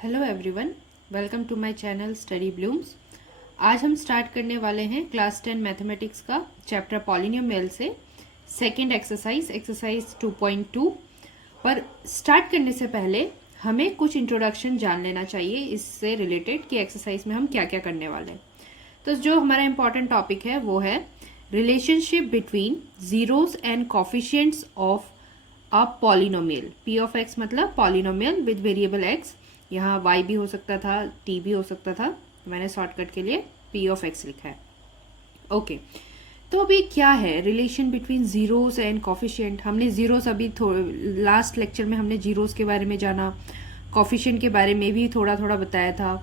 Hello everyone, welcome to my channel study blooms. आज हम start करने वाले हैं क्लास 10 मैथमेटिक्स का चैप्टर पॉलिनोमियल से सेकंड एक्सरसाइज 2.2। पर स्टार्ट करने से पहले हमें कुछ इंट्रोडक्शन जान लेना चाहिए इससे रिलेटेड कि एक्सरसाइज में हम क्या क्या करने वाले हैं। तो जो हमारा इम्पॉर्टेंट टॉपिक है वो है relationship between zeros and coefficients of a polynomial. P of x मतलब पॉलिनोमियल विद वेरिएबल एक्स। यहाँ y भी हो सकता था, t भी हो सकता था, मैंने शॉर्टकट के लिए p ऑफ x लिखा है। ओके, तो अभी क्या है relation between zeros and coefficient. हमने जीरोस अभी लास्ट लेक्चर में हमने जीरोस के बारे में जाना, कॉफिशिएंट के बारे में भी थोड़ा थोड़ा बताया था।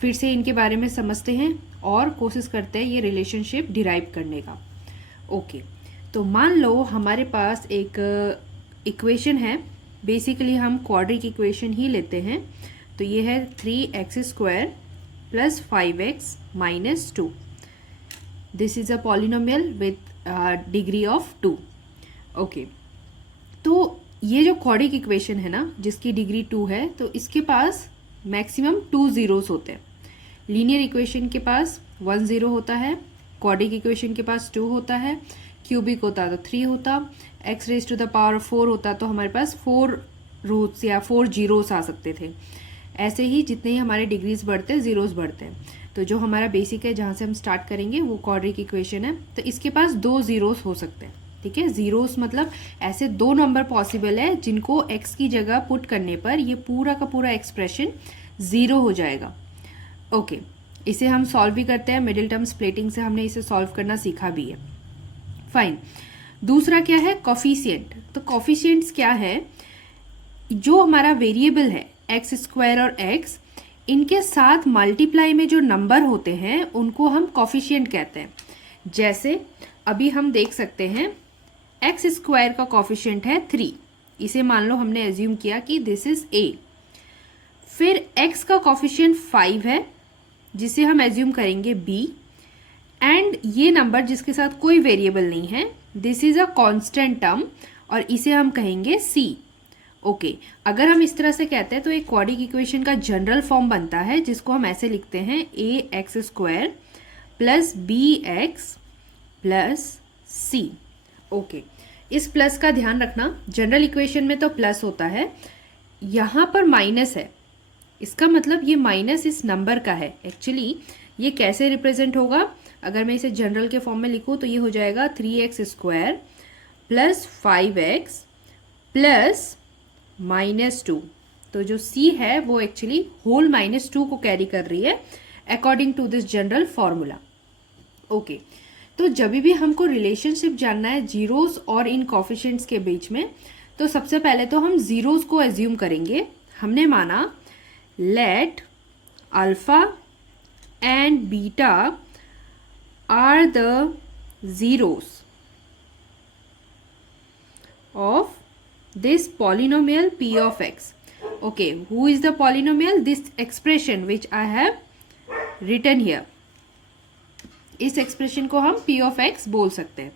फिर से इनके बारे में समझते हैं और कोशिश करते हैं ये रिलेशनशिप डिराइव करने का। ओके, तो मान लो हमारे पास एक इक्वेशन है। बेसिकली हम क्वाड्रिक इक्वेशन ही लेते हैं। तो ये है 3x² plus 5x minus 2। This is a polynomial with degree of 2। Okay, तो ये जो क्वाड्रिक इक्वेशन है ना जिसकी डिग्री 2 है, तो इसके पास मैक्सिमम 2 जीरोस होते हैं। लीनियर इक्वेशन के पास 1 जीरो होता है, क्वाड्रिक इक्वेशन के पास 2 होता है, क्यूबिक होता तो 3 होता, x raise to the power 4 होता तो हमारे पास 4 रूट्स या 4 जीरोस आ सकते थे। ऐसे ही जितने ही हमारे डिग्रीज बढ़ते हैं जीरोस बढ़ते हैं। तो जो हमारा बेसिक है जहाँ से हम स्टार्ट करेंगे वो क्वाड्रिक इक्वेशन है। तो इसके पास 2 जीरोस हो सकते हैं। ठीक है, जीरोस मतलब ऐसे 2 नंबर पॉसिबल है जिनको x की जगह पुट करने पर ये पूरा का पूरा एक्सप्रेशन ज़ीरो हो जाएगा। ओके, इसे हम सॉल्व भी करते हैं। मिडिल टर्म स्प्लिटिंग से हमने इसे सॉल्व करना सीखा भी है। फाइन, दूसरा क्या है कॉफिशिएंट। तो कॉफिशिएंट्स क्या है, जो हमारा वेरिएबल है x² और x, इनके साथ मल्टीप्लाई में जो नंबर होते हैं उनको हम कॉफिशिएंट कहते हैं। जैसे अभी हम देख सकते हैं x² का कॉफिशिएंट है 3। इसे मान लो हमने एज्यूम किया कि दिस इज a। फिर x का कॉफिशिएंट 5 है जिसे हम एज्यूम करेंगे b। एंड ये नंबर जिसके साथ कोई वेरिएबल नहीं है, this is a constant term और इसे हम कहेंगे c। ओके, अगर हम इस तरह से कहते हैं तो एक क्वाड्रिक इक्वेशन का जनरल फॉर्म बनता है जिसको हम ऐसे लिखते हैं ax² plus bx plus c। Okay, इस प्लस का ध्यान रखना, जनरल इक्वेशन में तो प्लस होता है, यहाँ पर माइनस है। इसका मतलब ये माइनस इस नंबर का है। एक्चुअली ये कैसे रिप्रेजेंट होगा, अगर मैं इसे जनरल के फॉर्म में लिखूँ तो ये हो जाएगा 3x² प्लस 5x प्लस -2। तो जो c है वो एक्चुअली होल -2 को कैरी कर रही है according to this general formula. Okay, तो जब भी हमको रिलेशनशिप जानना है जीरोस और इन कॉफिशिएंट्स के बीच में, तो सबसे पहले तो हम जीरोस को एज्यूम करेंगे। हमने माना let alpha and beta are the zeros of this polynomial p of x. Okay, who is the polynomial? This expression which I have written here. इस एक्सप्रेशन को हम p of x बोल सकते हैं।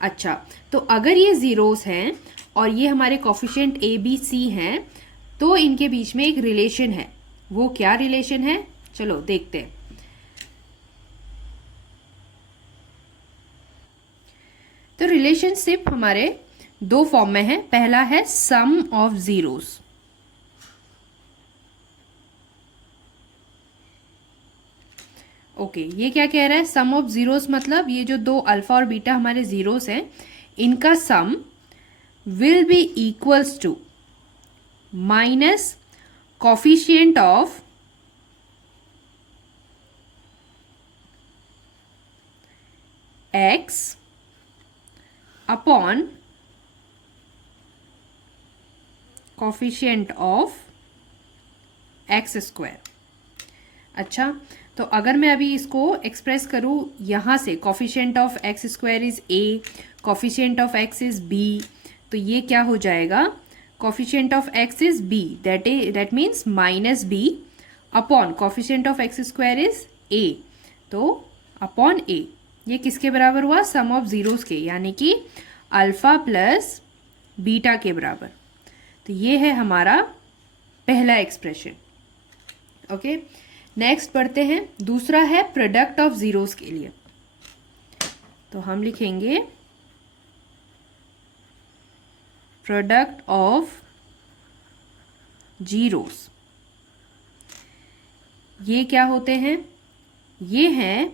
अच्छा, तो अगर ये जीरोस हैं और ये हमारे कॉफिशिएंट a b c हैं, तो इनके बीच में एक रिलेशन है। वो क्या रिलेशन है, चलो देखते हैं। तो रिलेशनशिप हमारे 2 फॉर्म में है। पहला है सम ऑफ जीरोस। ओके, ये क्या कह रहा है, सम ऑफ जीरोस मतलब ये जो 2 अल्फा और बीटा हमारे जीरोस हैं, इनका sum will be equals to minus coefficient of x upon coefficient of x²। अच्छा, तो अगर मैं अभी इसको एक्सप्रेस करूँ यहाँ से, coefficient of x² is a, coefficient of x is b, तो ये क्या हो जाएगा, coefficient of x is b, that means -b upon coefficient of x² is a, तो अपॉन a। ये किसके बराबर हुआ, सम ऑफ जीरोस के, यानी कि अल्फा प्लस बीटा के बराबर। तो ये है हमारा पहला एक्सप्रेशन। ओके, नेक्स्ट पढ़ते हैं। दूसरा है प्रोडक्ट ऑफ जीरोस के लिए, तो हम लिखेंगे प्रोडक्ट ऑफ जीरोस। ये क्या होते हैं? ये हैं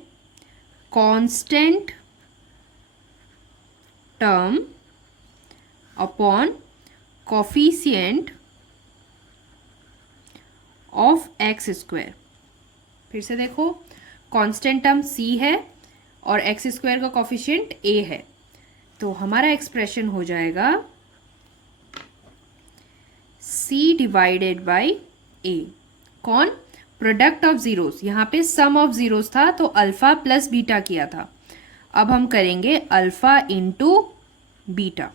constant term upon coefficient of x square. फिर से देखो, कांस्टेंट टर्म c है और एक्स स्क्वायर का कोफिशिएंट a है, तो हमारा एक्सप्रेशन हो जाएगा c डिवाइडेड बाई a। कौन? Product of zeros. यहाँ पे सम ऑफ जीरोस था तो अल्फा प्लस बीटा किया था, अब हम करेंगे alpha into beta.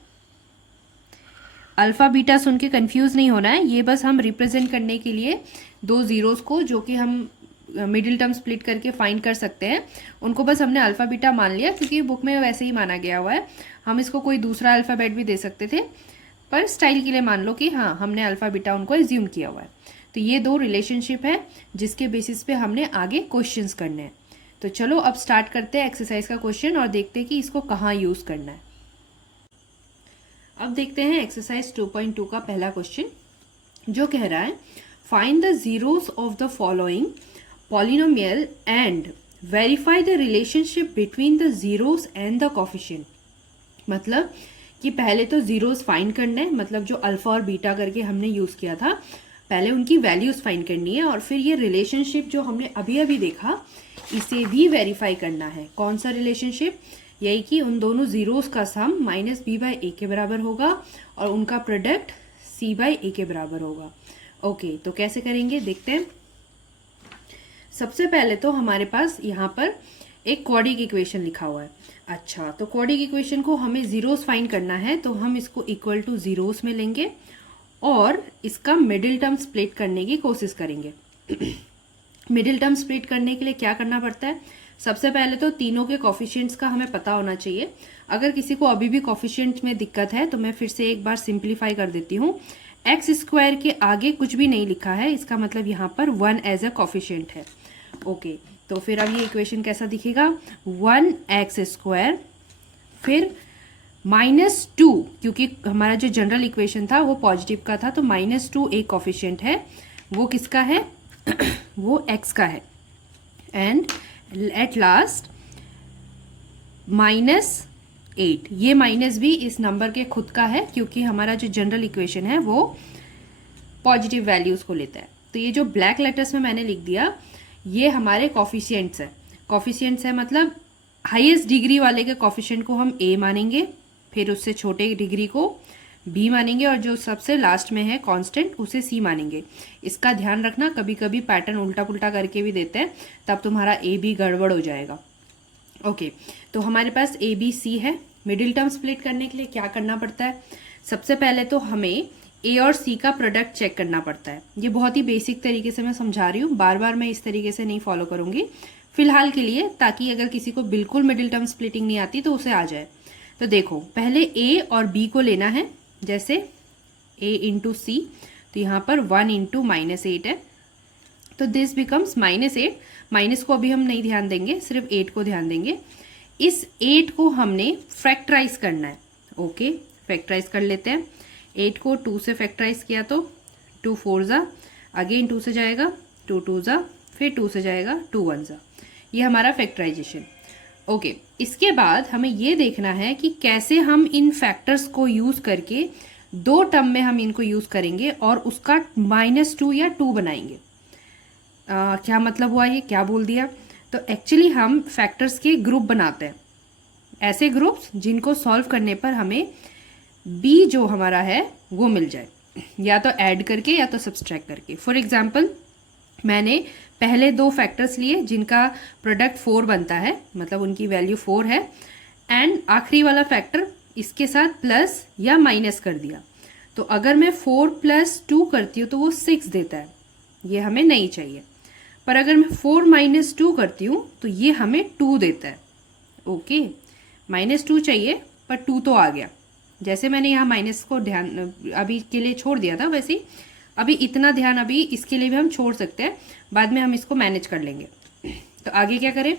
Alpha beta सुन के कंफ्यूज नहीं होना है, ये बस हम रिप्रेजेंट करने के लिए दो जीरोस को, जो कि हम मिडिल टर्म स्प्लिट करके फाइंड कर सकते हैं, उनको बस हमने अल्फा बीटा मान लिया, क्योंकि बुक में वैसे ही माना गया हुआ है। हम इसको कोई दूसरा अल्फ़ाबेट भी दे सकते थे, पर स्टाइल के लिए मान लो कि हाँ, हमने अल्फा बीटा उनको एज्यूम किया हुआ है। तो ये दो रिलेशनशिप है जिसके बेसिस पे हमने आगे क्वेश्चंस करने हैं। तो चलो अब स्टार्ट करते हैं एक्सरसाइज का क्वेश्चन और देखते हैं कि इसको कहाँ यूज करना है। अब देखते हैं एक्सरसाइज 2.2 का पहला क्वेश्चन, जो कह रहा है find the zeros of the following polynomial and verify the relationship between the zeros and the coefficient. मतलब कि पहले तो जीरोस फाइंड करना है, मतलब जो अल्फा और बीटा करके हमने यूज किया था, पहले उनकी वैल्यूज फाइंड करनी है, और फिर ये रिलेशनशिप जो हमने अभी अभी देखा इसे भी वेरीफाई करना है। कौन सा रिलेशनशिप? यही कि उन दोनों जीरोस का सम माइनस बी बाई ए के बराबर होगा और उनका प्रोडक्ट सी बाई ए के बराबर होगा। ओके, तो कैसे करेंगे देखते हैं। सबसे पहले तो हमारे पास यहाँ पर एक क्वाड्रिक इक्वेशन लिखा हुआ है। अच्छा, तो क्वाड्रिक इक्वेशन को हमें जीरोस फाइंड करना है, तो हम इसको इक्वल टू जीरोस में लेंगे और इसका मिडिल टर्म स्प्लिट करने की कोशिश करेंगे। मिडिल टर्म स्प्लिट करने के लिए क्या करना पड़ता है? सबसे पहले तो तीनों के कोफिशिएंट्स का हमें पता होना चाहिए। अगर किसी को अभी भी कोफिशिएंट में दिक्कत है तो मैं फिर से एक बार सिंप्लीफाई कर देती हूँ। एक्स स्क्वायर के आगे कुछ भी नहीं लिखा है, इसका मतलब यहाँ पर 1 एज अ कोफिशिएंट है। ओके, तो फिर अब ये इक्वेशन कैसा दिखेगा? 1x स्क्वायर फिर -2, क्योंकि हमारा जो जनरल इक्वेशन था वो पॉजिटिव का था, तो -2 एक कोफिशिएंट है, वो किसका है? वो x का है। एंड एट लास्ट -8, ये माइनस भी इस नंबर के खुद का है, क्योंकि हमारा जो जनरल इक्वेशन है वो पॉजिटिव वैल्यूज को लेता है। तो ये जो ब्लैक लेटर्स में मैंने लिख दिया, ये हमारे कॉफिशिएंट्स है। कॉफिशिएंट्स है मतलब हाईएस्ट डिग्री वाले के कॉफिशिएंट को हम a मानेंगे, फिर उससे छोटे डिग्री को b मानेंगे, और जो सबसे लास्ट में है कांस्टेंट उसे c मानेंगे। इसका ध्यान रखना, कभी कभी पैटर्न उल्टा पुल्टा करके भी देते हैं, तब तुम्हारा a b गड़बड़ हो जाएगा। ओके, तो हमारे पास a b c है। मिडिल टर्म स्प्लिट करने के लिए क्या करना पड़ता है? सबसे पहले तो हमें a और c का प्रोडक्ट चेक करना पड़ता है। ये बहुत ही बेसिक तरीके से मैं समझा रही हूँ, बार बार मैं इस तरीके से नहीं फॉलो करूंगी फिलहाल के लिए, ताकि अगर किसी को बिल्कुल मिडिल टर्म स्प्लिटिंग नहीं आती तो उसे आ जाए। तो देखो, पहले a और b को लेना है, जैसे a इंटू सी, तो यहाँ पर 1 इंटू -8 है, तो दिस बिकम्स -8। माइनस को अभी हम नहीं ध्यान देंगे, सिर्फ 8 को ध्यान देंगे। इस 8 को हमने फैक्टराइज करना है। ओके, फैक्टराइज कर लेते हैं। 8 को 2 से फैक्टराइज किया तो 2 4 जा, अगेन 2 से जाएगा, 2 2 जा, फिर 2 से जाएगा, 2 1 जा। ये हमारा फैक्टराइजेशन। ओके, इसके बाद हमें ये देखना है कि कैसे हम इन फैक्टर्स को यूज करके दो टर्म में हम इनको यूज करेंगे और उसका -2 या 2 बनाएंगे। क्या मतलब हुआ? ये क्या बोल दिया? तो एक्चुअली हम फैक्टर्स के ग्रुप बनाते हैं, ऐसे ग्रुप्स जिनको सॉल्व करने पर हमें b जो हमारा है वो मिल जाए, या तो ऐड करके या तो सब्सट्रैक्ट करके। फॉर एग्जाम्पल, मैंने पहले दो फैक्टर्स लिए जिनका प्रोडक्ट 4 बनता है, मतलब उनकी वैल्यू 4 है, एंड आखिरी वाला फैक्टर इसके साथ प्लस या माइनस कर दिया। तो अगर मैं 4 + 2 करती हूँ तो वो 6 देता है, ये हमें नहीं चाहिए। पर अगर मैं 4 - 2 करती हूँ तो ये हमें 2 देता है। ओके, -2 चाहिए पर 2 तो आ गया। जैसे मैंने यहाँ माइनस को ध्यान अभी के लिए छोड़ दिया था, वैसे ही अभी इतना ध्यान अभी इसके लिए भी हम छोड़ सकते हैं, बाद में हम इसको मैनेज कर लेंगे। तो आगे क्या करें,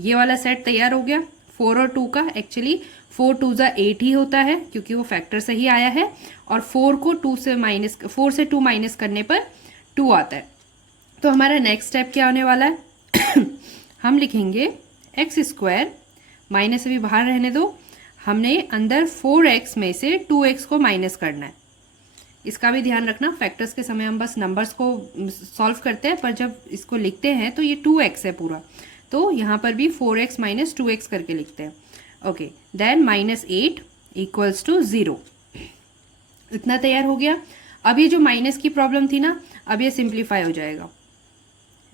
ये वाला सेट तैयार हो गया 4 और 2 का। एक्चुअली 4 2 जा 8 ही होता है क्योंकि वो फैक्टर से ही आया है, और 4 को 4 से 2 माइनस करने पर 2 आता है। तो हमारा नेक्स्ट स्टेप क्या होने वाला है हम लिखेंगे एक्स स्क्वायर, माइनस अभी बाहर रहने दो, हमने अंदर 4x में से 2x को माइनस करना है। इसका भी ध्यान रखना, फैक्टर्स के समय हम बस नंबर्स को सॉल्व करते हैं, पर जब इसको लिखते हैं तो ये 2x है पूरा, तो यहाँ पर भी 4x माइनस 2x करके लिखते हैं। Okay, then -8 equals to 0। इतना तैयार हो गया। अब ये जो माइनस की प्रॉब्लम थी ना, अब ये सिंप्लीफाई हो जाएगा।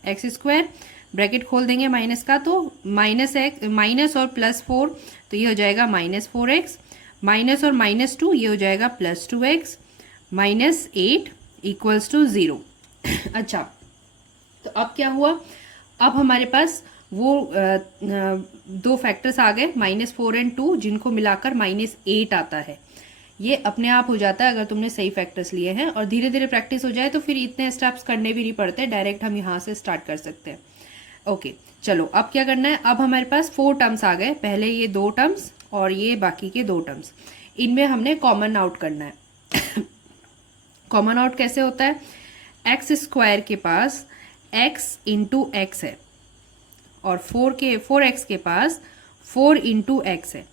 एक्स स्क्वायर ब्रैकेट खोल देंगे माइनस का, तो माइनस और +4, तो ये हो जाएगा -4x, माइनस और -2 ये हो जाएगा +2x, -8 इक्वल्स टू 0। अच्छा, तो अब क्या हुआ, अब हमारे पास वो दो फैक्टर्स आ गए -4 और 2, जिनको मिलाकर -8 आता है। ये अपने आप हो जाता है अगर तुमने सही फैक्टर्स लिए हैं, और धीरे धीरे प्रैक्टिस हो जाए तो फिर इतने स्टेप्स करने भी नहीं पड़ते, डायरेक्ट हम यहाँ से स्टार्ट कर सकते हैं। ओके, चलो अब क्या करना है, अब हमारे पास 4 टर्म्स आ गए, पहले ये 2 टर्म्स और ये बाकी के 2 टर्म्स, इनमें हमने कॉमन आउट करना है। कॉमन आउट कैसे होता है, एक्स स्क्वायर के पास x इंटू एक्स है, और 4x के पास 4 इंटू एक्स है।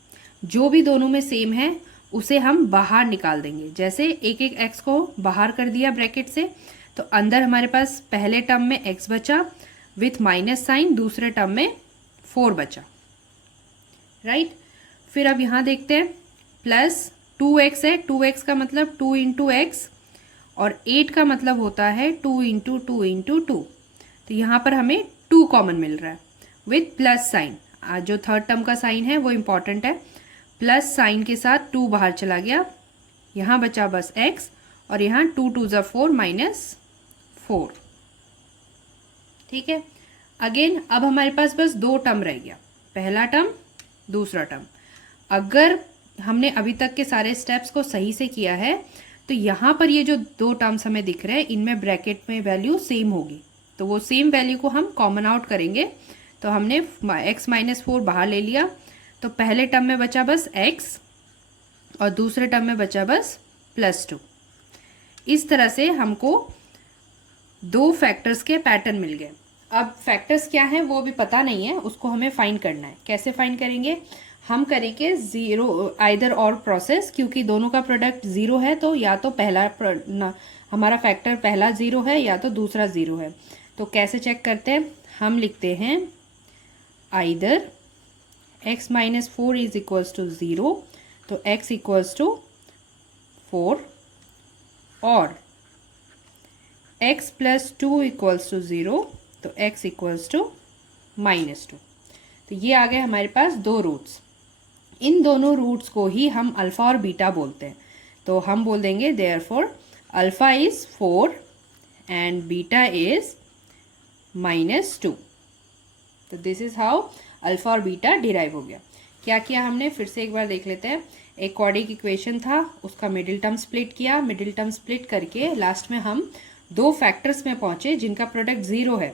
जो भी दोनों में सेम है उसे हम बाहर निकाल देंगे। जैसे एक एक x को बाहर कर दिया ब्रैकेट से, तो अंदर हमारे पास पहले टर्म में x बचा विथ माइनस साइन, दूसरे टर्म में 4 बचा, राइट। फिर अब यहाँ देखते हैं +2x है, 2x का मतलब 2 इंटू एक्स, और 8 का मतलब होता है 2 इंटू 2 इंटू 2। तो यहाँ पर हमें 2 कॉमन मिल रहा है विथ प्लस साइन। जो थर्ड टर्म का साइन है वो इम्पॉर्टेंट है, प्लस साइन के साथ 2 बाहर चला गया, यहाँ बचा बस x, और यहाँ 2 2 जा 4 -4। ठीक है, अगेन अब हमारे पास बस 2 टर्म रह गया, पहला टर्म दूसरा टर्म। अगर हमने अभी तक के सारे स्टेप्स को सही से किया है तो यहाँ पर ये जो 2 टर्म्स हमें दिख रहे हैं इनमें ब्रैकेट में वैल्यू सेम होगी, तो वो सेम वैल्यू को हम कॉमन आउट करेंगे। तो हमने x -4 बाहर ले लिया, तो पहले टर्म में बचा बस x और दूसरे टर्म में बचा बस +2। इस तरह से हमको 2 फैक्टर्स के पैटर्न मिल गए। अब फैक्टर्स क्या है वो भी पता नहीं है, उसको हमें फाइंड करना है। कैसे फाइंड करेंगे, हम करेंगे 0 आइदर और प्रोसेस, क्योंकि दोनों का प्रोडक्ट 0 है, तो या तो हमारा फैक्टर पहला 0 है या तो दूसरा 0 है। तो कैसे चेक करते हैं, हम लिखते हैं either x -4 is equals to 0, तो x इक्वल्स टू 4, और x +2 इक्वल्स टू 0, तो x इक्वल्स टू -2। तो ये आ गए हमारे पास 2 रूट्स। इन दोनों रूट्स को ही हम अल्फा और बीटा बोलते हैं, तो हम बोल देंगे therefore alpha is 4 and beta is -2। तो दिस इज हाउ अल्फा और बीटा डिराइव हो गया। क्या किया हमने, फिर से एक बार देख लेते हैं। एक क्वाड्रिक इक्वेशन था, उसका मिडिल टर्म स्प्लिट किया, मिडिल टर्म स्प्लिट करके लास्ट में हम 2 फैक्टर्स में पहुंचे जिनका प्रोडक्ट 0 है।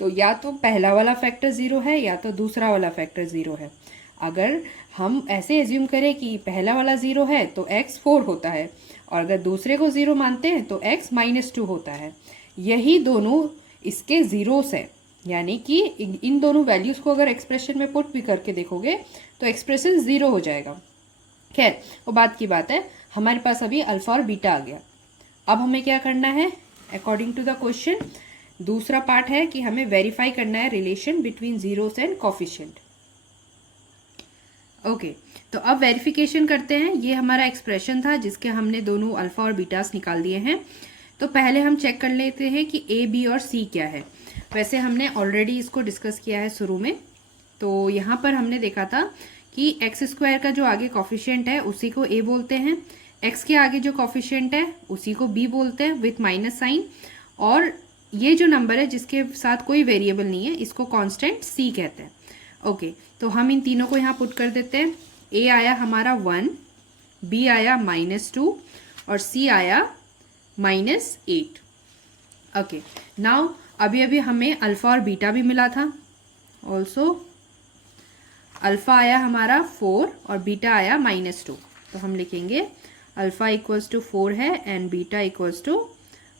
तो या तो पहला वाला फैक्टर 0 है या तो दूसरा वाला फैक्टर 0 है। अगर हम ऐसे एज्यूम करें कि पहला वाला 0 है तो x 4 होता है, और अगर दूसरे को 0 मानते हैं तो x -2 होता है। यही दोनों इसके जीरोस है, यानी कि इन दोनों वैल्यूज को अगर एक्सप्रेशन में पुट भी करके देखोगे तो एक्सप्रेशन 0 हो जाएगा। खैर वो बात की बात है, हमारे पास अभी अल्फा और बीटा आ गया। अब हमें क्या करना है, अकॉर्डिंग टू द क्वेश्चन दूसरा पार्ट है कि हमें वेरीफाई करना है relation between zeros and coefficient. Okay, तो अब वेरिफिकेशन करते हैं। ये हमारा एक्सप्रेशन था जिसके हमने दोनों अल्फा और बीटास निकाल दिए हैं। तो पहले हम चेक कर लेते हैं कि ए, बी और सी क्या है। वैसे हमने ऑलरेडी इसको डिस्कस किया है शुरू में। तो यहाँ पर हमने देखा था कि एक्स स्क्वायर का जो आगे कॉफिशिएंट है उसी को ए बोलते हैं, एक्स के आगे जो कॉफिशिएंट है उसी को बी बोलते हैं विथ माइनस साइन, और ये जो नंबर है जिसके साथ कोई वेरिएबल नहीं है इसको कांस्टेंट सी कहते हैं। ओके, तो हम इन तीनों को यहाँ पुट कर देते हैं। ए आया हमारा 1, बी आया -2 और सी आया -8। ओके, नाउ अभी अभी हमें अल्फ़ा और बीटा भी मिला था। ऑल्सो अल्फ़ा आया हमारा 4 और बीटा आया -2। तो हम लिखेंगे अल्फ़ा इक्वल्स टू 4 है एंड बीटा इक्वल्स टू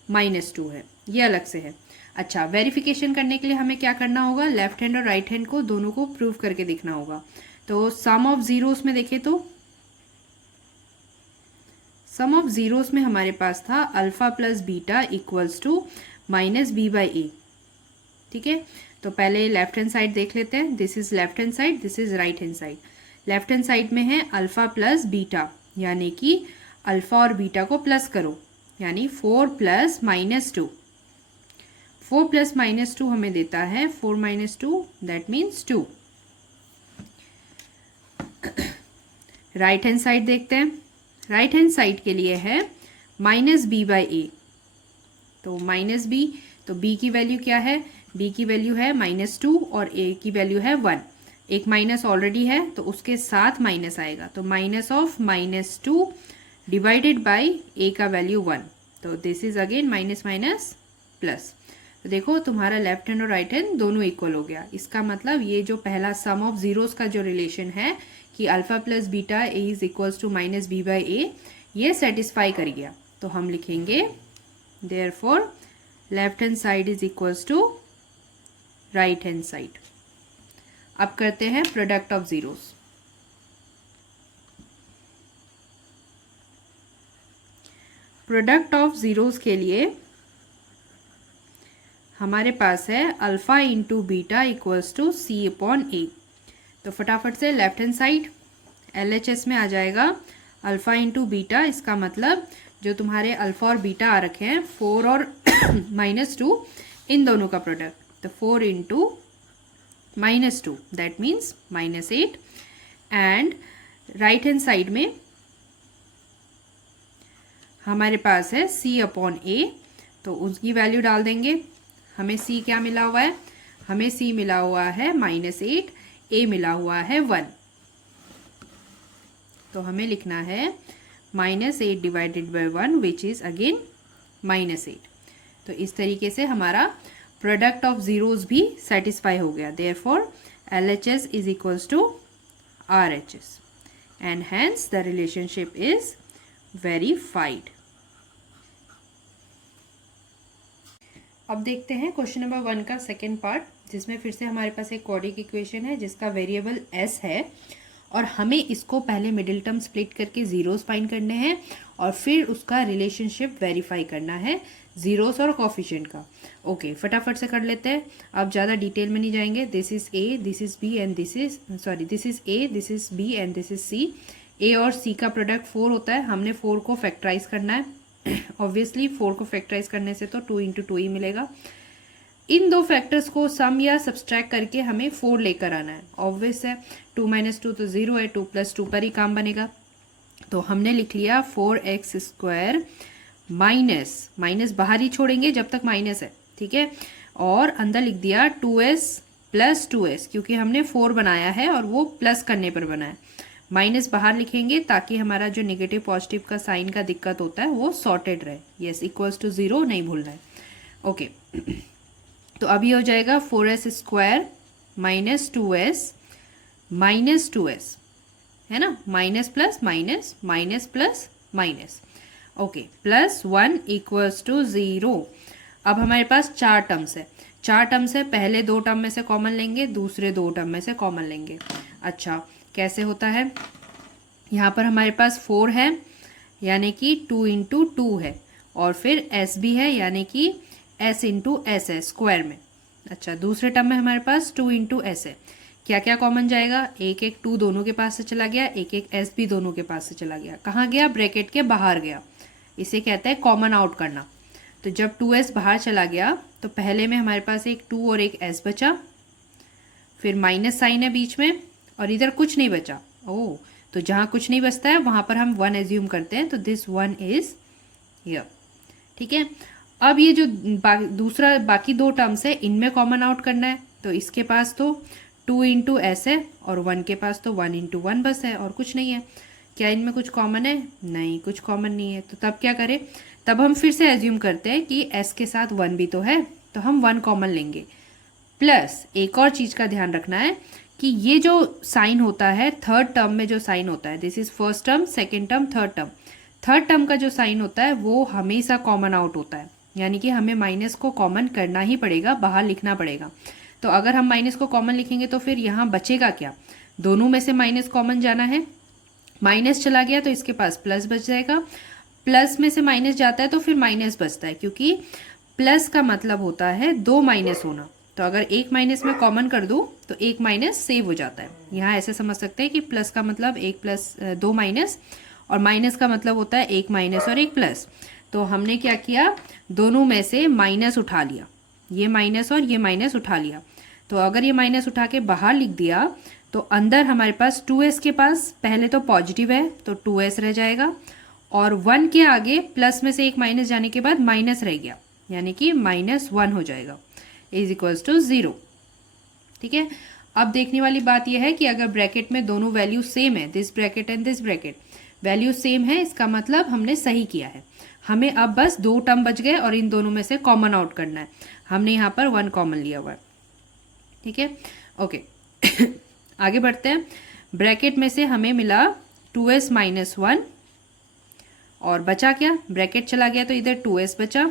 -2 है। ये अलग से है। अच्छा, वेरिफिकेशन करने के लिए हमें क्या करना होगा, लेफ्ट हैंड और राइट हैंड को दोनों को प्रूव करके दिखना होगा। तो सम ऑफ ज़ीरोस में देखें तो सम ऑफ ज़ीरोस में हमारे पास था alpha plus beta equals to -b/a। ठीक है, तो पहले लेफ्ट हैंड साइड देख लेते हैं। This is left hand side, this is right hand side. Left hand side में है अल्फ़ा प्लस बीटा, यानी कि अल्फ़ा और बीटा को प्लस करो, यानी 4 प्लस -2। 4 प्लस -2 हमें देता है 4 - 2 that means 2। Right hand side देखते हैं। राइट हैंड साइड के लिए है -b/a। तो -b, तो b की वैल्यू क्या है, b की वैल्यू है -2 और a की वैल्यू है 1। एक माइनस ऑलरेडी है तो उसके साथ माइनस आएगा, तो minus of -2 divided by a का वैल्यू 1। तो this is again minus minus plus. तो देखो तुम्हारा लेफ्ट हैंड और राइट हैंड दोनों इक्वल हो गया। इसका मतलब ये जो पहला सम ऑफ जीरोस का जो रिलेशन है कि alpha plus beta is equals to -b/a, ये सेटिस्फाई कर गया। तो हम लिखेंगे therefore left hand side is equals to right hand side. अब करते हैं product of zeros. Product of zeros के लिए हमारे पास है alpha into beta equals to c/a। तो फटाफट से लेफ्ट हैंड साइड LHS में आ जाएगा अल्फा इंटू बीटा। इसका मतलब जो तुम्हारे अल्फा और बीटा आ रखे हैं 4 और -2, इन दोनों का प्रोडक्ट, तो 4 into -2 that means -8। And right hand side में हमारे पास है c/a, तो उसकी वैल्यू डाल देंगे। हमें c क्या मिला हुआ है, हमें c मिला हुआ है -8, a मिला हुआ है 1। तो हमें लिखना है -8 divided by 1 which is again -8। तो इस तरीके से हमारा प्रोडक्ट ऑफ जीरोस भी सेटिस्फाई हो गया। Therefore LHS is equals to RHS and hence the relationship is verified. अब देखते हैं क्वेश्चन नंबर 1 का सेकेंड पार्ट, जिसमें फिर से हमारे पास एक क्वाड्रिक इक्वेशन है जिसका वेरिएबल s है और हमें इसको पहले मिडिल टर्म स्प्लिट करके जीरोस फाइंड करने हैं और फिर उसका रिलेशनशिप वेरीफाई करना है जीरोस और कोफिशिएंट का। ओके, फटाफट से कर लेते हैं। अब ज़्यादा डिटेल में नहीं जाएंगे। This is a, this is b and this is this is a, this is b and this is c। a और c का प्रोडक्ट 4 होता है। हमने 4 को फैक्टराइज करना है। ऑब्वियसली 4 को फैक्टराइज करने से तो 2 इंटू 2 ही मिलेगा। इन दो फैक्टर्स को सम या सब्सट्रैक्ट करके हमें 4 लेकर आना है। ऑब्वियस है, 2 - 2 तो 0 है, 2 + 2 पर ही काम बनेगा। तो हमने लिख लिया 4x² माइनस बाहर ही छोड़ेंगे जब तक माइनस है, ठीक है, और अंदर लिख दिया 2s + 2s, क्योंकि हमने 4 बनाया है और वो प्लस करने पर बना है। माइनस बाहर लिखेंगे ताकि हमारा जो नेगेटिव पॉजिटिव का साइन का दिक्कत होता है वो सॉर्टेड रहे। यस, इक्वल्स टू 0 नहीं भूलना है। ओके, तो अभी हो जाएगा 4s² - 2s है ना, minus plus minus, minus plus minus. Okay, +1 equals to 0। अब हमारे पास 4 टर्म्स है। 4 टर्म्स है, पहले 2 टर्म में से कॉमन लेंगे, दूसरे 2 टर्म में से कॉमन लेंगे। अच्छा, कैसे होता है, यहाँ पर हमारे पास 4 है यानी कि 2 इंटू 2 है, और फिर s भी है यानी कि s इंटू s है स्क्वायर में। अच्छा, दूसरे टर्म में हमारे पास 2 इंटू s है। क्या क्या कॉमन जाएगा, एक 2 दोनों के पास से चला गया, एक s भी दोनों के पास से चला गया। कहाँ गया, ब्रैकेट के बाहर गया। इसे कहते हैं कॉमन आउट करना। तो जब 2s बाहर चला गया तो पहले में हमारे पास एक 2 और एक s बचा, फिर माइनस साइन है बीच में और इधर कुछ नहीं बचा। ओह, तो जहाँ कुछ नहीं बचता है वहाँ पर हम 1 एज्यूम करते हैं, तो दिस 1 इज हियर। ठीक है, अब ये जो दूसरा बाकी 2 टर्म्स है इनमें कॉमन आउट करना है। तो इसके पास तो 2 इंटू s है और 1 के पास तो 1 इंटू 1 बस है और कुछ नहीं है। क्या इनमें कुछ कॉमन है, नहीं, कुछ कॉमन नहीं है। तो तब क्या करें, तब हम फिर से एज्यूम करते हैं कि s के साथ 1 भी तो है, तो हम 1 कॉमन लेंगे। प्लस एक और चीज़ का ध्यान रखना है कि ये जो साइन होता है थर्ड टर्म में, जो साइन होता है, this is first term, second term, third term, third term का जो साइन होता है वो हमेशा कॉमन आउट होता है, यानी कि हमें माइनस को कॉमन करना ही पड़ेगा, बाहर लिखना पड़ेगा। तो अगर हम माइनस को कॉमन लिखेंगे तो फिर यहाँ बचेगा क्या, दोनों में से माइनस कॉमन जाना है, माइनस चला गया तो इसके पास प्लस बच जाएगा, प्लस में से माइनस जाता है तो फिर माइनस बचता है, क्योंकि प्लस का मतलब होता है दो माइनस होना। तो अगर एक माइनस में कॉमन कर दूं तो एक माइनस सेव हो जाता है। यहाँ ऐसे समझ सकते हैं कि प्लस का मतलब एक प्लस दो माइनस, और माइनस का मतलब होता है एक माइनस और एक प्लस। तो हमने क्या किया, दोनों में से माइनस उठा लिया, ये माइनस और ये माइनस उठा लिया। तो अगर ये माइनस उठा के बाहर लिख दिया तो अंदर हमारे पास 2s के पास पहले तो पॉजिटिव है तो 2s रह जाएगा, और 1 के आगे प्लस में से एक माइनस जाने के बाद माइनस रह गया, यानी कि -1 हो जाएगा, इज इक्वल्स टू 0। ठीक है, अब देखने वाली बात यह है कि अगर ब्रैकेट में दोनों वैल्यू सेम है, this bracket and this bracket value same है, इसका मतलब हमने सही किया है। हमें अब बस 2 टर्म बच गए और इन दोनों में से कॉमन आउट करना है। हमने यहाँ पर 1 कॉमन लिया हुआ है। ठीक है, ओके आगे बढ़ते हैं। ब्रैकेट में से हमें मिला 2s - 1, और बचा क्या, ब्रैकेट चला गया तो इधर 2s बचा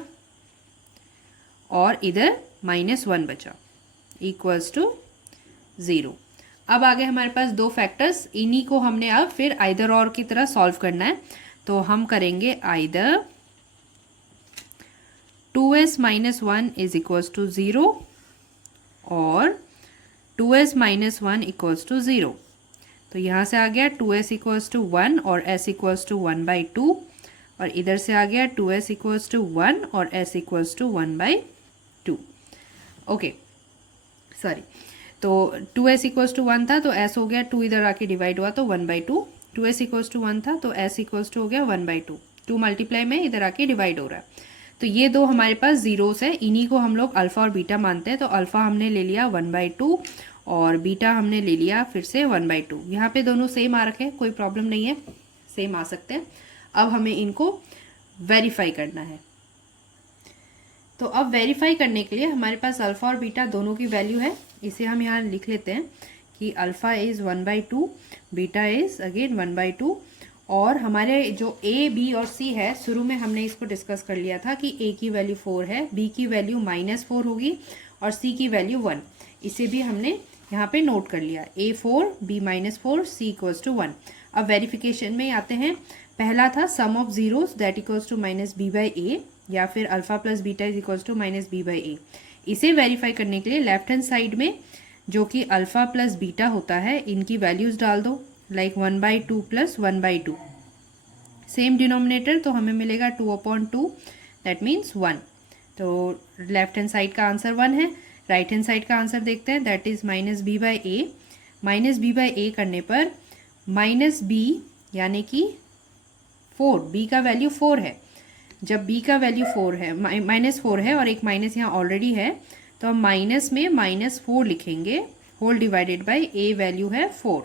और इधर -1 बचा, इक्वल्स टू 0। अब आगे हमारे पास दो फैक्टर्स, इन्हीं को हमने अब फिर आइदर और की तरह सॉल्व करना है। तो हम करेंगे either 2s - 1 is equals to 0 और 2s - 1 इक्वल्स टू 0। तो यहाँ से आ गया 2s इक्वल्स टू 1 और s इक्वल्स टू 1/2, और इधर से आ गया 2s इक्वल्स टू 1 और s equals to 1/2। Okay sorry, तो 2s इक्वल्स टू 1 था तो s हो गया 2, इधर आके डिवाइड हुआ तो 1/2, 2s इक्वल्स टू 1 था तो s इक्वल्स टू हो गया 1/2, 2 मल्टीप्लाई में इधर आके डिवाइड हो रहा है। तो ये दो हमारे पास जीरोस है, इन्हीं को हम लोग अल्फा और बीटा मानते हैं। तो अल्फा हमने ले लिया 1/2 और बीटा हमने ले लिया फिर से 1/2। यहाँ पे दोनों सेम आ रखे हैं, कोई प्रॉब्लम नहीं है, सेम आ सकते हैं। अब हमें इनको वेरीफाई करना है। तो अब वेरीफाई करने के लिए हमारे पास अल्फा और बीटा दोनों की वैल्यू है, इसे हम यहाँ लिख लेते हैं कि alpha is 1/2, beta is again 1/2। और हमारे जो a, b और c है, शुरू में हमने इसको डिस्कस कर लिया था कि a की वैल्यू 4 है, b की वैल्यू -4 होगी और c की वैल्यू 1। इसे भी हमने यहाँ पे नोट कर लिया, a 4, b -4, c equals to 1। अब वेरिफिकेशन में आते हैं। पहला था sum of zeros that equals to -b/a, या फिर alpha plus beta is equals to -b/a। इसे वेरीफाई करने के लिए लेफ्ट हैंड साइड में जो कि अल्फा प्लस बीटा होता है, इनकी वैल्यूज डाल दो, लाइक 1/2 प्लस 1/2, सेम डिनोमिनेटर, तो हमें मिलेगा 2/2, दैट मीन्स 1। तो लेफ्ट हैंड साइड का आंसर 1 है। राइट हैंड साइड का आंसर देखते हैं, दैट इज -b/a। -b/a करने पर -b यानी कि 4, b का वैल्यू 4 है। जब b का वैल्यू 4 है, -4 है और एक माइनस यहाँ ऑलरेडी है, तो हम माइनस में -4 लिखेंगे, whole divided by a value है 4,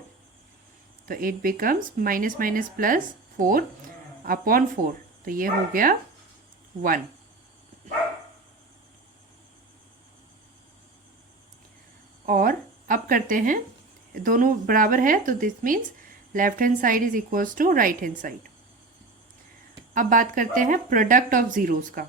तो इट बिकम्स -4/4, तो ये हो गया 1। और अब करते हैं, दोनों बराबर है तो this means left hand side is equals to right hand side. अब बात करते हैं प्रोडक्ट ऑफ जीरोस का।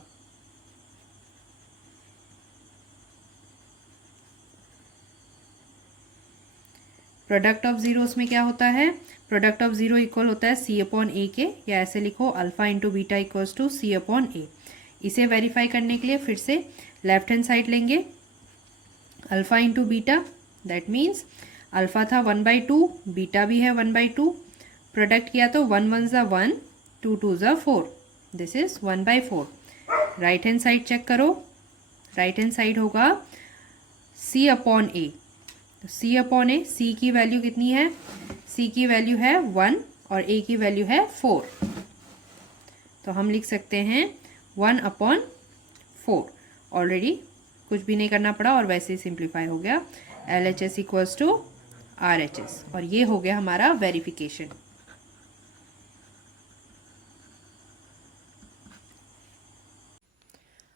प्रोडक्ट ऑफ जीरोस में क्या होता है, प्रोडक्ट ऑफ जीरो इक्वल होता है c/a के, या ऐसे लिखो alpha into beta equals to c/a। इसे वेरीफाई करने के लिए फिर से लेफ्ट हैंड साइड लेंगे, alpha into beta, that means alpha था 1/2, बीटा भी है 1/2, प्रोडक्ट किया तो 1 1 ज़ा 1, 2 2 ज़ा 4, this is 1/4। Right hand side check करो, राइट हैंड साइड होगा c/a। तो c/a, c की वैल्यू कितनी है, c की वैल्यू है 1 और a की वैल्यू है 4, तो हम लिख सकते हैं 1/4। ऑलरेडी कुछ भी नहीं करना पड़ा और वैसे ही सिंप्लीफाई हो गया, LHS इक्वल्स टू RHS, और ये हो गया हमारा वेरिफिकेशन।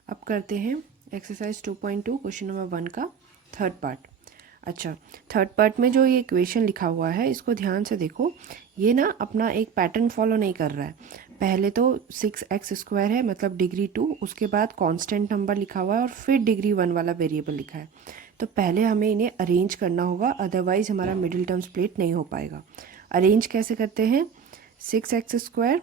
अब करते हैं एक्सरसाइज 2.2 क्वेश्चन नंबर 1 का थर्ड पार्ट। अच्छा, थर्ड पार्ट में जो ये इक्वेशन लिखा हुआ है इसको ध्यान से देखो। ये ना अपना एक पैटर्न फॉलो नहीं कर रहा है। पहले तो 6x² है मतलब डिग्री 2, उसके बाद कांस्टेंट नंबर लिखा हुआ है और फिर डिग्री 1 वाला वेरिएबल लिखा है। तो पहले हमें इन्हें अरेंज करना होगा, अदरवाइज हमारा मिडिल टर्म स्प्लिट नहीं हो पाएगा। अरेंज कैसे करते हैं? 6x²,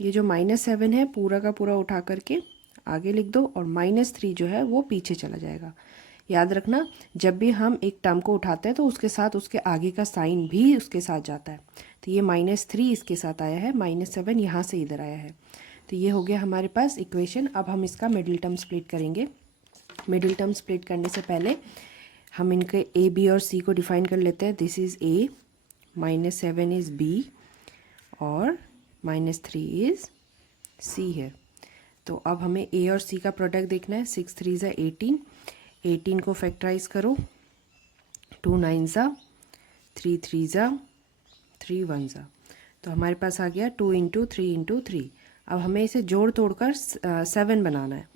ये जो -7 है पूरा का पूरा उठा करके आगे लिख दो और -3 जो है वो पीछे चला जाएगा। याद रखना, जब भी हम एक टर्म को उठाते हैं तो उसके साथ उसके आगे का साइन भी उसके साथ जाता है। तो ये -3 इसके साथ आया है, -7 यहाँ से इधर आया है। तो ये हो गया हमारे पास इक्वेशन। अब हम इसका मिडिल टर्म स्प्लिट करेंगे। मिडिल टर्म स्प्लिट करने से पहले हम इनके ए, बी और सी को डिफाइन कर लेते हैं। This is a, -7 is b और -3 इज़ सी है। तो अब हमें ए और सी का प्रोडक्ट देखना है। 6 3 ज़ा 18, 18 को फैक्टराइज करो, 2 9 ज़ा 3 3 ज़ा 3 1 ज़ा। तो हमारे पास आ गया 2 × 3 × 3। अब हमें इसे जोड़ तोड़कर 7 बनाना है।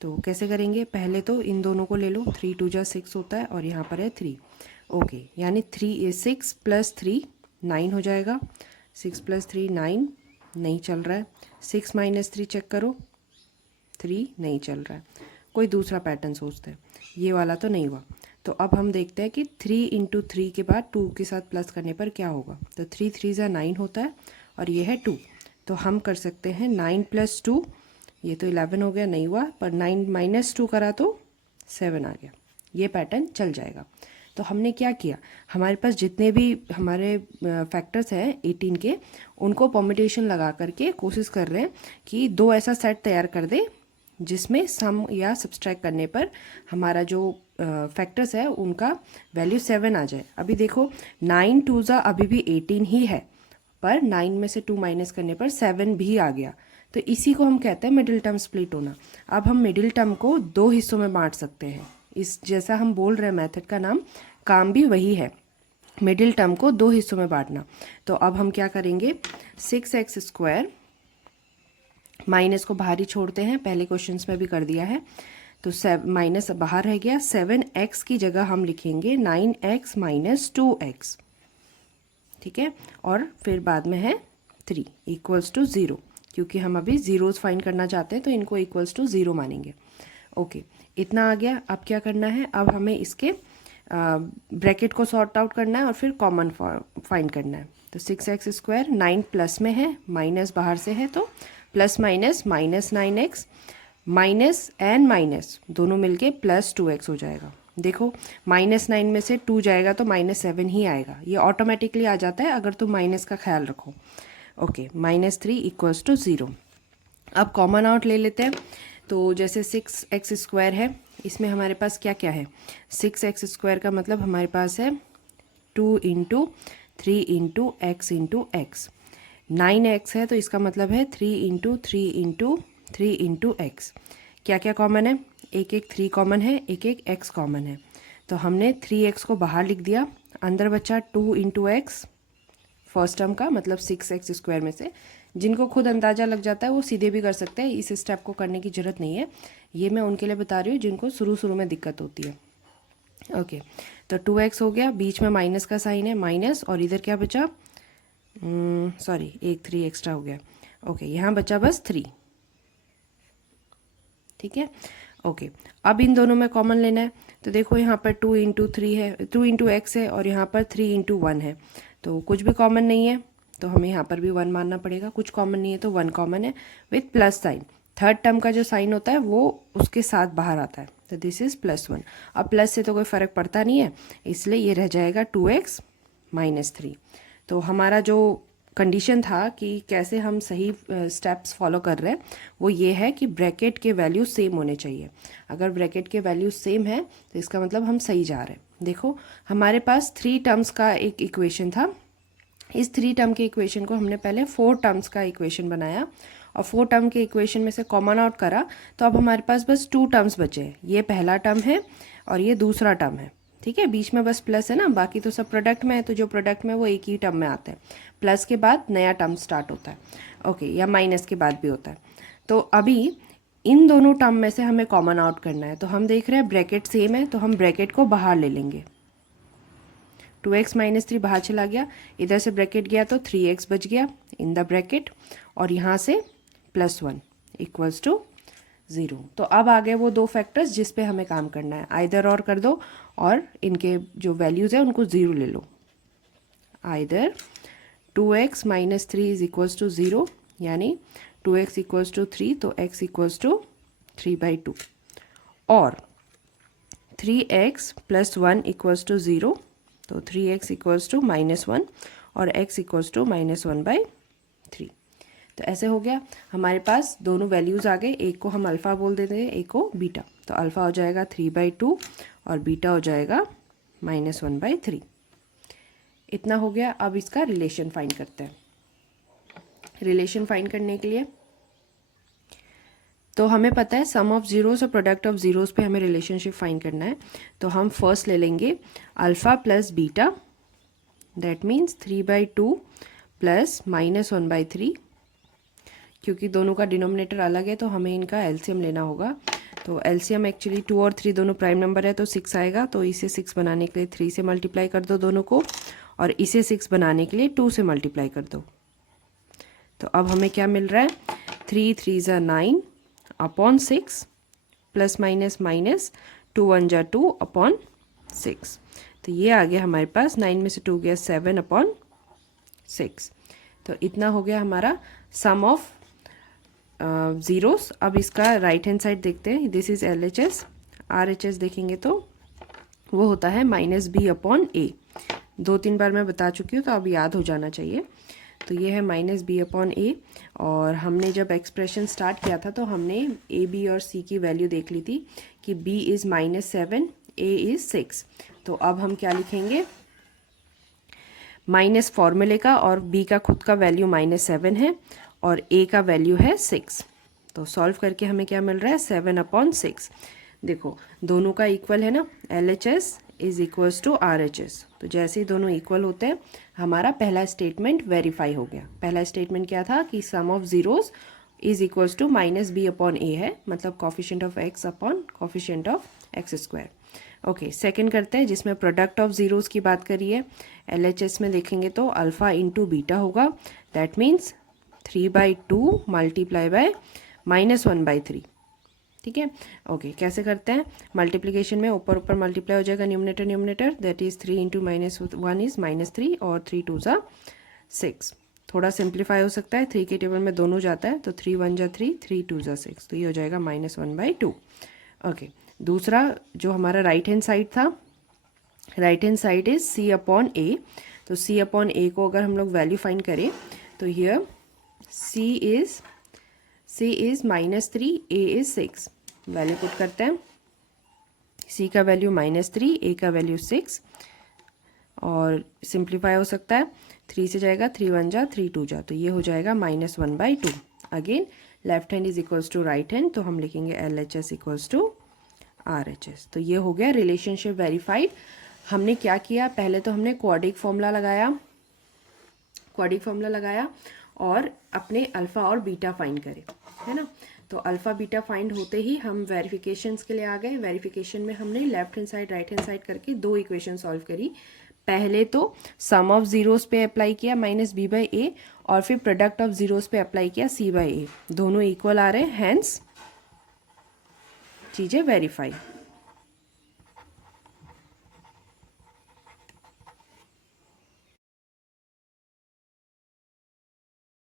तो कैसे करेंगे? पहले तो इन दोनों को ले लो, 3 2 ज़ा 6 होता है और यहाँ पर है 3। ओके, यानी 6 + 3 9 हो जाएगा। 6 + 3 9, नहीं चल रहा है। 6 - 3 चेक करो, 3 नहीं चल रहा है। कोई दूसरा पैटर्न सोचते हैं, ये वाला तो नहीं हुआ। तो अब हम देखते हैं कि 3 × 3 के बाद 2 के साथ प्लस करने पर क्या होगा। तो 3 3 ज़ा 9 होता है और ये है 2। तो हम कर सकते हैं 9 + 2, ये तो 11 हो गया, नहीं हुआ, पर 9 - 2 करा तो 7 आ गया। ये पैटर्न चल जाएगा। तो हमने क्या किया, हमारे पास जितने भी हमारे फैक्टर्स हैं 18 के, उनको परम्यूटेशन लगा करके कोशिश कर रहे हैं कि दो ऐसा सेट तैयार कर दे जिसमें सम या सब्सट्रैक्ट करने पर हमारा जो फैक्टर्स है उनका वैल्यू 7 आ जाए। अभी देखो 9 2 ज़ा अभी भी 18 ही है, पर 9 में से 2 माइनस करने पर 7 भी आ गया। तो इसी को हम कहते हैं मिडिल टर्म स्प्लिट होना। अब हम मिडिल टर्म को 2 हिस्सों में बांट सकते हैं। इस जैसा हम बोल रहे हैं मेथड का नाम, काम भी वही है, मिडिल टर्म को 2 हिस्सों में बांटना। तो अब हम क्या करेंगे, 6x² माइनस को बाहर ही छोड़ते हैं, पहले क्वेश्चंस में भी कर दिया है। तो माइनस बाहर रह गया। 7x की जगह हम लिखेंगे 9x - 2x, ठीक है। और फिर बाद में है 3 = 0, क्योंकि हम अभी ज़ीरोज़ फाइंड करना चाहते हैं तो इनको = 0 मानेंगे। ओके, इतना आ गया। अब क्या करना है, अब हमें इसके ब्रैकेट को सॉर्ट आउट करना है और फिर कॉमन फाइंड करना है। तो 6x², 9 प्लस में है, माइनस बाहर से है, तो plus minus -9x, minus and minus दोनों मिलके +2x हो जाएगा। देखो -9 में से 2 जाएगा तो -7 ही आएगा, ये ऑटोमेटिकली आ जाता है अगर तुम माइनस का ख्याल रखो। ओके, -3 = 0। अब कॉमन आउट ले लेते हैं। तो जैसे 6x² है, इसमें हमारे पास क्या क्या है, 6x² का मतलब हमारे पास है 2 × 3 × x × x। 9x है तो इसका मतलब है 3 × 3 × 3 × x। क्या क्या कॉमन है, एक 3 कॉमन है, एक x कॉमन है। तो हमने 3x को बाहर लिख दिया, अंदर बचा 2 × x फर्स्ट टर्म का, मतलब 6x² में से। जिनको खुद अंदाज़ा लग जाता है वो सीधे भी कर सकते हैं, इस स्टेप को करने की ज़रूरत नहीं है। ये मैं उनके लिए बता रही हूँ जिनको शुरू में दिक्कत होती है। ओके, तो 2x हो गया, बीच में माइनस का साइन है, माइनस, और इधर क्या बचा, सॉरी एक 3 एक्स्ट्रा हो गया। ओके, यहाँ बचा बस 3, ठीक है। ओके, अब इन दोनों में कॉमन लेना है। तो देखो यहाँ पर 2 × 3 है, 2 × x है, और यहाँ पर 3 × 1 है। तो कुछ भी कॉमन नहीं है तो हमें यहाँ पर भी 1 मानना पड़ेगा। कुछ कॉमन नहीं है तो 1 कॉमन है with plus sign. Third term का जो साइन होता है वो उसके साथ बाहर आता है, तो दिस इज़ +1। अब प्लस से तो कोई फ़र्क पड़ता नहीं है, इसलिए ये रह जाएगा 2x - 3। तो हमारा जो कंडीशन था कि कैसे हम सही स्टेप्स फॉलो कर रहे हैं वो ये है कि ब्रैकेट के वैल्यू सेम होने चाहिए। अगर ब्रैकेट के वैल्यू सेम है तो इसका मतलब हम सही जा रहे हैं। देखो हमारे पास 3 टर्म्स का एक इक्वेशन था, इस 3 टर्म के इक्वेशन को हमने पहले 4 टर्म्स का इक्वेशन बनाया और 4 टर्म के इक्वेशन में से कॉमन आउट करा, तो अब हमारे पास बस 2 टर्म्स बचे हैं। ये पहला टर्म है और ये दूसरा टर्म है, ठीक है। बीच में बस प्लस है ना, बाकी तो सब प्रोडक्ट में है, तो जो प्रोडक्ट में वो एक ही टर्म में आता है। प्लस के बाद नया टर्म स्टार्ट होता है, ओके, या माइनस के बाद भी होता है। तो अभी इन दोनों टर्म में से हमें कॉमन आउट करना है। तो हम देख रहे हैं ब्रैकेट सेम है, तो हम ब्रैकेट को बाहर ले लेंगे। 2x माइनस 3 बाहर चला गया, इधर से ब्रैकेट गया तो 3x बच गया इन द ब्रैकेट, और यहाँ से +1 इक्वल्स टू 0। तो अब आ गए वो दो फैक्टर्स जिस पे हमें काम करना है। आइदर और कर दो और इनके जो वैल्यूज़ है उनको 0 ले लो। Either 2x minus 3 is equals to 0, यानी 2x इक्वल्स टू 3, तो x इक्वल्स टू 3/2, और 3x प्लस 1 इक्वल्स टू 0, तो 3x इक्वल्स टू -1 और x इक्वल्स टू -1/3। तो ऐसे हो गया, हमारे पास दोनों वैल्यूज़ आ गए। एक को हम अल्फ़ा बोल देते हैं, एक को बीटा। तो अल्फ़ा हो जाएगा 3/2 और बीटा हो जाएगा -1/3। इतना हो गया। अब इसका रिलेशन फाइंड करते हैं। रिलेशन फाइंड करने के लिए तो हमें पता है सम ऑफ जीरोस और प्रोडक्ट ऑफ जीरोस पे हमें रिलेशनशिप फाइंड करना है। तो हम फर्स्ट ले लेंगे alpha plus beta, that means 3/2 plus -1/3। क्योंकि दोनों का डिनोमिनेटर अलग है तो हमें इनका एलसीएम लेना होगा। तो एलसीएम एक्चुअली 2 और 3 दोनों प्राइम नंबर है, तो 6 आएगा। तो इसे 6 बनाने के लिए 3 से मल्टीप्लाई कर दो दोनों को, और इसे 6 बनाने के लिए 2 से मल्टीप्लाई कर दो। तो अब हमें क्या मिल रहा है, 3 3 ज़ा 9 अपॉन 6 प्लस माइनस माइनस 2 1 ज़ा 2 अपॉन 6। तो ये आ गया हमारे पास, 9 में से 2 गया 7 अपॉन 6। तो इतना हो गया हमारा सम ऑफ ज़ीरोस। अब इसका राइट हैंड साइड देखते हैं। This is LHS। RHS देखेंगे तो वो होता है -b/a। 2-3 बार मैं बता चुकी हूँ तो अब याद हो जाना चाहिए। तो ये है -b/a, और हमने जब एक्सप्रेशन स्टार्ट किया था तो हमने a, b और c की वैल्यू देख ली थी कि b इज़ -7, a इज़ 6। तो अब हम क्या लिखेंगे, माइनस फॉर्मूले का, और b का खुद का वैल्यू -7 है और a का वैल्यू है 6। तो सॉल्व करके हमें क्या मिल रहा है, 7/6। देखो दोनों का इक्वल है ना, LHS is equals to RHS। तो जैसे ही दोनों इक्वल होते हैं हमारा पहला स्टेटमेंट वेरीफाई हो गया। पहला स्टेटमेंट क्या था कि sum of zeros is equals to -b/a है, मतलब coefficient of x upon coefficient of x²। Okay, second करते हैं जिसमें प्रोडक्ट ऑफ जीरोस की बात करिए। LHS में देखेंगे तो अल्फ़ा इंटू बीटा होगा, दैट मीन्स 3/2 मल्टीप्लाई बाय -1/3। ठीक है, ओके। कैसे करते हैं, मल्टीप्लिकेशन में ऊपर ऊपर मल्टीप्लाई हो जाएगा, numerator numerator, that is 3 into -1 is -3 और 3 2 ज़ा 6। थोड़ा सिंप्लीफाई हो सकता है, 3 के टेबल में दोनों जाता है, तो 3 1 ज़ा 3, 3 2 ज़ा 6, तो ये हो जाएगा -1/2। ओके, दूसरा जो हमारा राइट हैंड साइड था, right hand side is c/a। तो c/a को अगर हम लोग वैल्यू फाइंड करें तो here c is -3, a is 6। Value put करते हैं, c का वैल्यू -3, a का वैल्यू 6, और सिंप्लीफाई हो सकता है, 3 से जाएगा, 3 1 जा 3 2 जा, तो ये हो जाएगा -1/2। Again left hand is equals to right hand, तो हम लिखेंगे LHS इक्वल्स टू RHS। तो ये हो गया रिलेशनशिप वेरीफाइड। हमने क्या किया, पहले तो हमने क्वाड्रिक फॉर्मूला लगाया और अपने अल्फ़ा और बीटा फाइंड करे, है ना। तो अल्फ़ा बीटा फाइंड होते ही हम वेरिफिकेशंस के लिए आ गए। वेरिफिकेशन में हमने left hand side right hand side करके 2 इक्वेशन सॉल्व करी। पहले तो सम ऑफ जीरोस पे अप्लाई किया -b/a, और फिर प्रोडक्ट ऑफ जीरोस पे अप्लाई किया c/a। दोनों इक्वल आ रहे हैं, हैंस चीज़ें वेरीफाई।